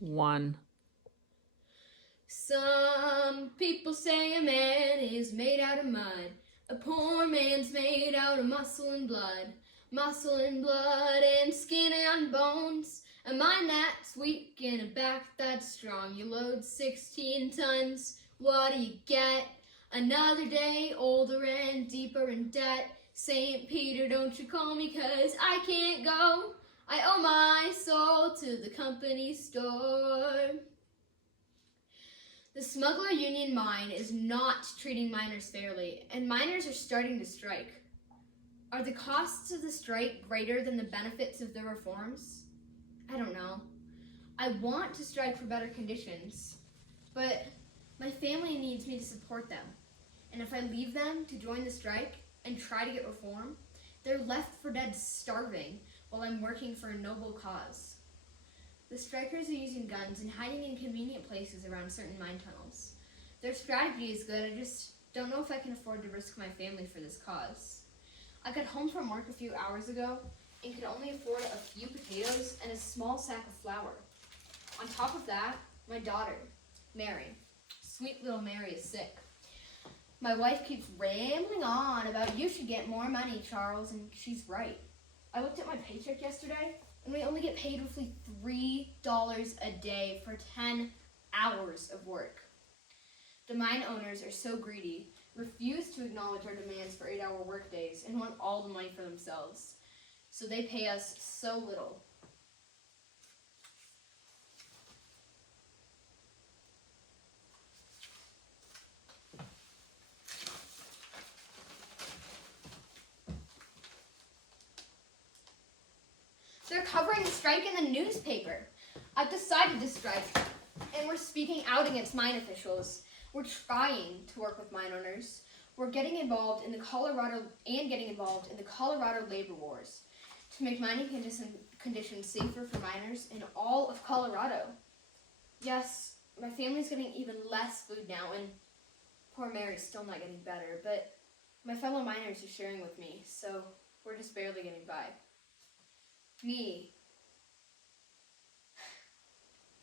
1. Some people say a man is made out of mud. A poor man's made out of muscle and blood. Muscle and blood and skin and bones. A mind that's weak and a back that's strong. You load 16 tons, what do you get? Another day older and deeper in debt. St. Peter, don't you call me 'cause I can't go. I owe my soul to the company store. The smuggler union mine is not treating miners fairly, and miners are starting to strike. Are the costs of the strike greater than the benefits of the reforms? I don't know. I want to strike for better conditions, but my family needs me to support them. And if I leave them to join the strike and try to get reform, they're left for dead starving while I'm working for a noble cause. The strikers are using guns and hiding in convenient places around certain mine tunnels. Their strategy is good, I just don't know if I can afford to risk my family for this cause. I got home from work a few hours ago and could only afford a few potatoes and a small sack of flour. On top of that, my daughter, Mary, sweet little Mary, is sick. My wife keeps rambling on about you should get more money, Charles, and she's right. I looked at my paycheck yesterday, and we only get paid roughly $3 a day for 10 hours of work. The mine owners are so greedy, refuse to acknowledge our demands for 8-hour workdays, and want all the money for themselves. So they pay us so little. They're covering the strike in the newspaper. I've decided to strike, and we're speaking out against mine officials. We're trying to work with mine owners. We're getting involved in the Colorado labor wars to make mining conditions safer for miners in all of Colorado. Yes, my family's getting even less food now, and poor Mary's still not getting better, but my fellow miners are sharing with me, so we're just barely getting by. Me.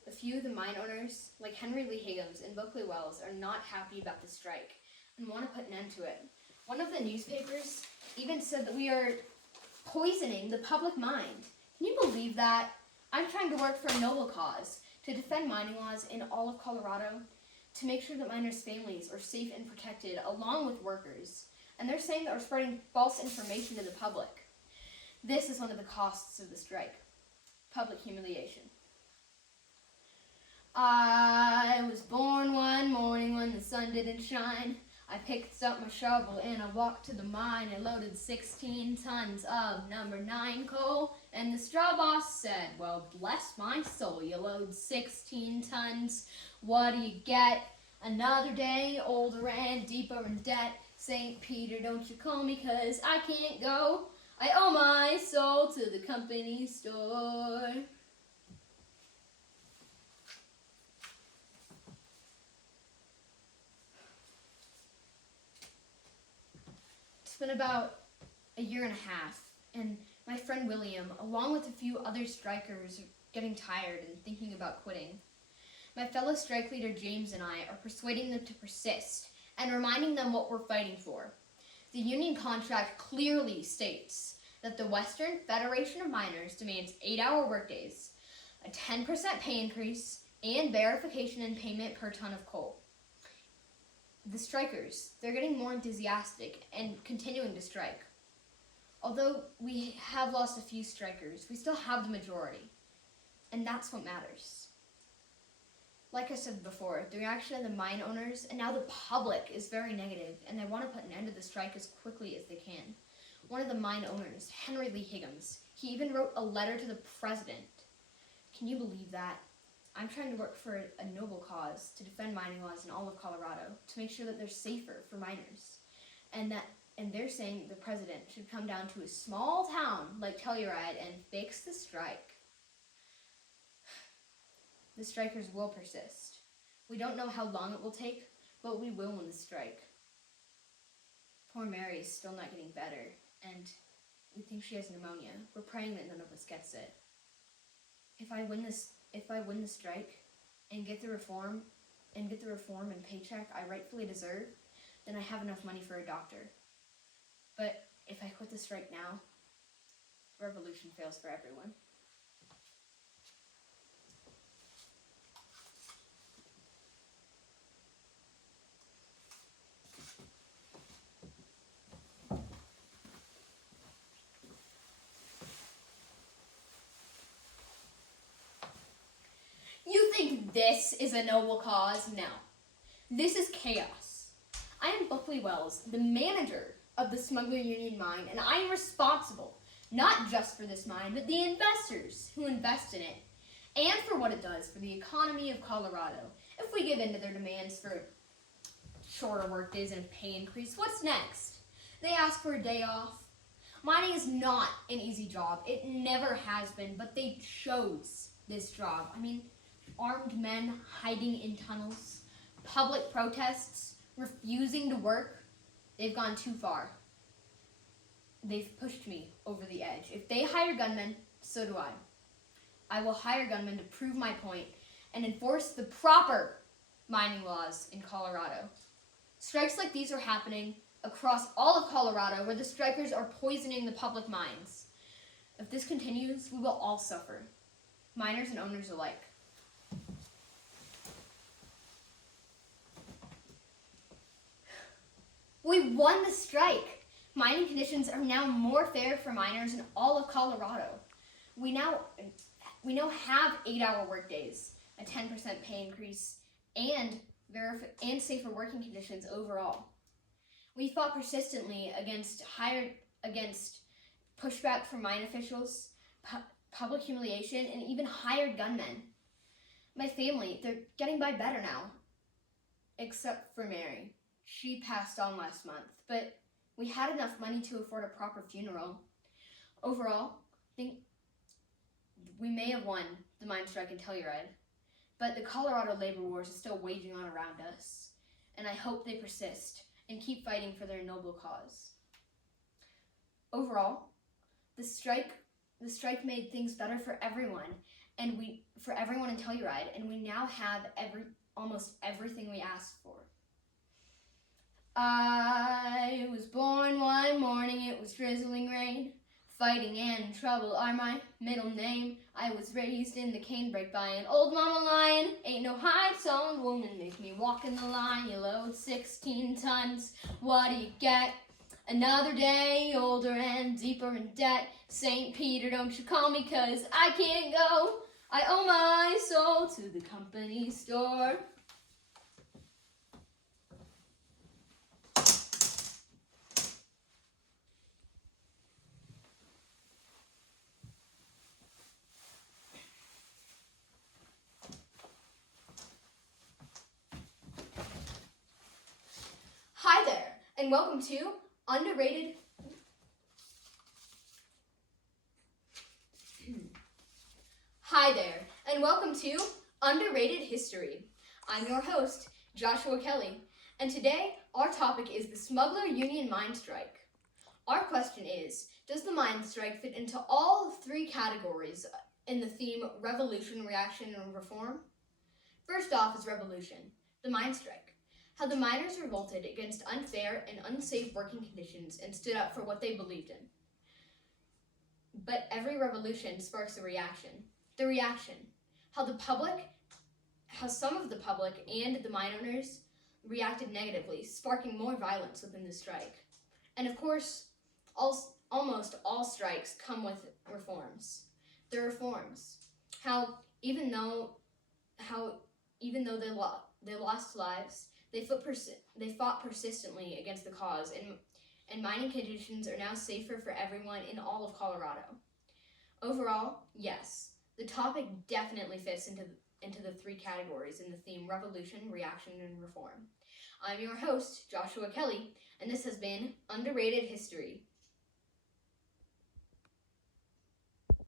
A few of the mine owners, like Henry Lee Higgins and Buckley Wells, are not happy about the strike and want to put an end to it. One of the newspapers even said that we are poisoning the public mind. Can you believe that? I'm trying to work for a noble cause, to defend mining laws in all of Colorado, to make sure that miners' families are safe and protected along with workers. And they're saying that we're spreading false information to the public. This is one of the costs of the strike. Public humiliation. I was born one morning when the sun didn't shine. I picked up my shovel and I walked to the mine and loaded 16 tons of number 9 coal. And the straw boss said, well, bless my soul, you load 16 tons. What do you get? Another day older and deeper in debt. St. Peter, don't you call me 'cause I can't go. I owe my soul to the company store. It's been about a year and a half, and my friend William, along with a few other strikers, are getting tired and thinking about quitting. My fellow strike leader James and I are persuading them to persist and reminding them what we're fighting for. The union contract clearly states that the Western Federation of Miners demands 8-hour workdays, a 10% pay increase, and verification and payment per ton of coal. The strikers, they're getting more enthusiastic and continuing to strike. Although we have lost a few strikers, we still have the majority, and that's what matters. Like I said before, the reaction of the mine owners and now the public is very negative, and they want to put an end to the strike as quickly as they can. One of the mine owners, Henry Lee Higgins, he even wrote a letter to the president. Can you believe that? I'm trying to work for a noble cause to defend mining laws in all of Colorado, to make sure that they're safer for miners. And they're saying the president should come down to a small town like Telluride and fix the strike. The strikers will persist. We don't know how long it will take, but we will win the strike. Poor Mary is still not getting better, and we think she has pneumonia. We're praying that none of us gets it. If I win this if I win the strike and get the reform and paycheck I rightfully deserve, then I have enough money for a doctor. But if I quit the strike now, revolution fails for everyone. You think this is a noble cause? No. This is chaos. I am Buckley Wells, the manager of the Smuggler Union Mine, and I am responsible, not just for this mine, but the investors who invest in it, and for what it does for the economy of Colorado. If we give in to their demands for shorter work days and a pay increase, what's next? They ask for a day off. Mining is not an easy job. It never has been, but they chose this job. Armed men hiding in tunnels, public protests, refusing to work. They've gone too far. They've pushed me over the edge. If they hire gunmen, so do I. I will hire gunmen to prove my point and enforce the proper mining laws in Colorado. Strikes like these are happening across all of Colorado, where the strikers are poisoning the public mines. If this continues, we will all suffer, miners and owners alike. We won the strike. Mining conditions are now more fair for miners in all of Colorado. We now have 8-hour workdays, a 10% pay increase, and safer working conditions overall. We fought persistently against pushback from mine officials, public humiliation, and even hired gunmen. My family, they're getting by better now, except for Mary. She passed on last month, but we had enough money to afford a proper funeral. Overall, I think we may have won the mine strike in Telluride, but the Colorado labor wars are still waging on around us, and I hope they persist and keep fighting for their noble cause. Overall, the strike made things better for everyone, for everyone in Telluride, and we now have almost everything we asked for. I was born one morning, it was drizzling rain. Fighting and trouble are my middle name. I was raised in the canebrake by an old mama lion. Ain't no high-toned woman make me walk in the line. You load 16 tons, what do you get? Another day, older and deeper in debt. St. Peter, don't you call me, 'cause I can't go. I owe my soul to the company store. Hi there, and welcome to Underrated. Hi there, and welcome to Underrated History. I'm your host, Joshua Kelly, and today our topic is the Smuggler Union Mine Strike. Our question is, does the mine strike fit into all 3 categories in the theme Revolution, Reaction, and Reform? First off is Revolution, the mine strike. How the miners revolted against unfair and unsafe working conditions and stood up for what they believed in. But every revolution sparks a reaction. The reaction, how some of the public and the mine owners reacted negatively, sparking more violence within the strike. And of course, almost all strikes come with reforms. The reforms, how even though they lost lives, they fought persistently against the cause, and mining conditions are now safer for everyone in all of Colorado. Overall, yes, the topic definitely fits into the 3 categories in the theme Revolution, Reaction, and Reform. I'm your host, Joshua Kelly, and this has been Underrated History.